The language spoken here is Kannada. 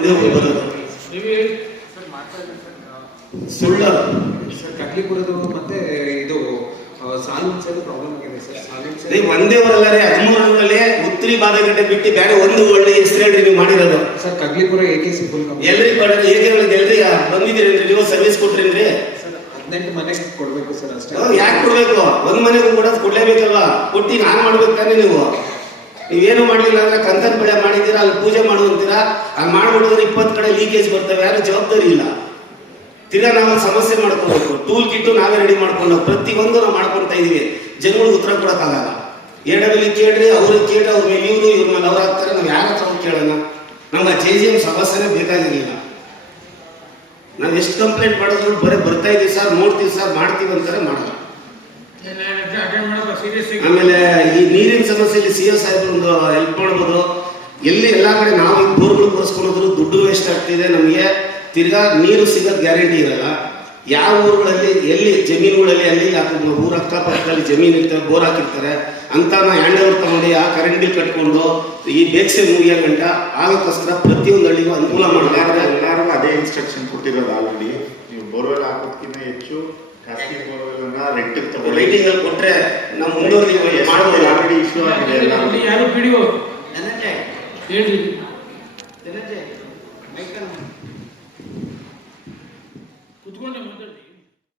ಅದೇ ಬರೋದು ಸುಳ್ಳ ಸರ್. ಕಡ್ಲಿಪುರದು ಮತ್ತೆ ಇದು ಸಾಲಿನ್ಸದು ಪ್ರಾಬ್ಲಮ್ ಆಗಿದೆ ಸರ್. ಸಾಲಿನ್ಸ್ ಒಂದೇ ಊರಲ್ಲೇ 13 ಉತ್ತರಿ ಬಾದಗಡ್ಡೆ ಬಿಟ್ಟು ಬೇರೆ ಒಂದು ಒಳ್ಳೆ ಹೆಸರು ಹೇಳ್ರಿ ನೀವು ಮಾಡಿರೋದು ಸರ್. ಕಡ್ಲಿಪುರ AKC ಫುಲ್ ಎಲ್ರಿ ಕೊಡ್ರಿ, ಎಲ್ರಿ ಬಂದಿದ್ದೀರೇನ್ರಿ ನೀವು ಸರ್ವಿಸ್ ಕೊಟ್ರೇನ್ರಿ? ಸರ್ 18 ಮನೆಗೆ ಕೊಡ್ಬೇಕು ಸರ್ ಅಷ್ಟೇ. ಯಾಕೆ ಕೊಡ್ಬೇಕು? ಒಂದ್ ಮನೆಗೂ ಕೂಡ ಕೊಡ್ಲೇಬೇಕಲ್ವಾ? ಕೊಟ್ಟಿ ನಾನು ಮಾಡ್ಬೇಕು ತಾನೇ. ನೀವೇನು ಮಾಡ್ಲಿಲ್ಲ ಅಂದ್ರೆ ಕಂತನ್ ಬೆಳೆ ಮಾಡಿದ್ದೀರಾ, ಅಲ್ಲಿ ಪೂಜೆ ಮಾಡುವಂತೀರಾ, ಅಲ್ಲಿ ಮಾಡ್ಬಿಟ್ಟಿದ್ರೆ 20 ಕಡೆ ಲೀಕೇಜ್ ಬರ್ತವೆ, ಯಾರು ಜವಾಬ್ದಾರಿ ಇಲ್ಲ. ತಿರ್ಗಾ ನಾವು ಸಮಸ್ಯೆ ಮಾಡ್ಕೋಬೇಕು. ಟೂಲ್ ಕಿಟ್ಟು ನಾವೇ ರೆಡಿ ಮಾಡ್ಕೊಂಡು ಪ್ರತಿಯೊಂದು ನಾವು ಮಾಡ್ಕೊಳ್ತಾ ಇದೀವಿ. ಜನಗಳಿಗೆ ಉತ್ತರ ಕೊಡಕ್ಕಾಗಲ್ಲ. ಎಡಬಲಿ ಕೇಳ್ರಿ, ಅವ್ರಿಗೆ ಕೇಳ್ರಿ, ಅವ್ರ ಮೇಲೆ ಇವ್ರ ಮೇಲೆ ಅವ್ರು ಹಾಕ್ತಾರೆ. ನಾವು ಯಾರ ಹತ್ರ ಹೋಗಿ ಕೇಳೋಣ? ನಮ್ಗೆ JGM ಸಮಸ್ಯೆನೇ ಬೇಕಾಗಿರಲಿಲ್ಲ. ನಾವು ಎಷ್ಟು ಕಂಪ್ಲೇಂಟ್ ಮಾಡಿದ್ರು ಬರೀ ಬರ್ತಾ ಇದೀವಿ ಸರ್, ನೋಡ್ತೀವಿ ಸರ್, ಮಾಡ್ತೀವಿ ಅಂತಾರೆ, ಮಾಡಲ್ಲ. ಆಮೇಲೆ ಈ ನೀರಿನ ಸಮಸ್ಯೆಯಲ್ಲಿ CS ಸಾಹೇಬ್ರು ಒಂದು ಹೆಲ್ಪ್ ಮಾಡ್ಬೋದು. ಎಲ್ಲಿ ಎಲ್ಲಾ ಕಡೆ ನಾವು ಈ ಬೋರ್ಗಳು ಕೊರ್ಸ್ಕೊಂಡ್ರು ದುಡ್ಡು ವೇಸ್ಟ್ ಆಗ್ತಿದೆ ನಮಗೆ. ತಿರ್ಗಾ ನೀರು ಸಿಗೋದು ಗ್ಯಾರಂಟಿ ಇರಲ್ಲ. ಯಾವ ಊರುಗಳಲ್ಲಿ ಎಲ್ಲಿ ಜಮೀನುಗಳಲ್ಲಿ ಅಲ್ಲಿ ಊರ ಅಕ್ಕಪಕ್ಕದಲ್ಲಿ ಜಮೀನು ಇರ್ತಾರೆ, ಬೋರ್ ಹಾಕಿರ್ತಾರೆ ಅಂತ ಹ್ಯಾಂಡ್ ಓವರ್ ತಗೊಂಡು ಆ ಕರೆಂಟ್ ಬಿಲ್ ಕಟ್ಕೊಂಡು ಈ ಬೇಕ್ಸೆ ಮುಗಿಯೋ ಗಂಟ ಆಗಕ್ಕೋಸ್ಕರ ಪ್ರತಿಯೊಂದು ಹಳ್ಳಿಗೂ ಅನುಕೂಲ ಮಾಡಲಾದ್ರೆ ಎಲ್ಲರಿಗೂ ಅದೇ ಇನ್ಸ್ಟ್ರಕ್ಷನ್ ಕೊಟ್ಟಿರೋದು. ಆಲ್ರೆಡಿ ನೀವು ಬೋರ್ವೆಲ್ ಹಾಕೋದಕ್ಕಿಂತ ಹೆಚ್ಚು ಖಾಸಗಿ ಬೋರ್ವೆಲ್ ರೆಂಟಿಗೆ ತಗೊಂಡು ರೈಟಿಂಗ್ ಅಲ್ಲಿ ಕೊಟ್ರೆ ನಾವು ಮುಂದುವರೆದು ಮಾಡ್ಬೋದು. ಆಲ್ರೆಡಿ ಇಶ್ಯೂ ಆಗಿದೆ. ಯಾರು PDO ಹೇಳಿ ಕುತ್ಕೊಂಡೆ ಮಾತಾಡಿ.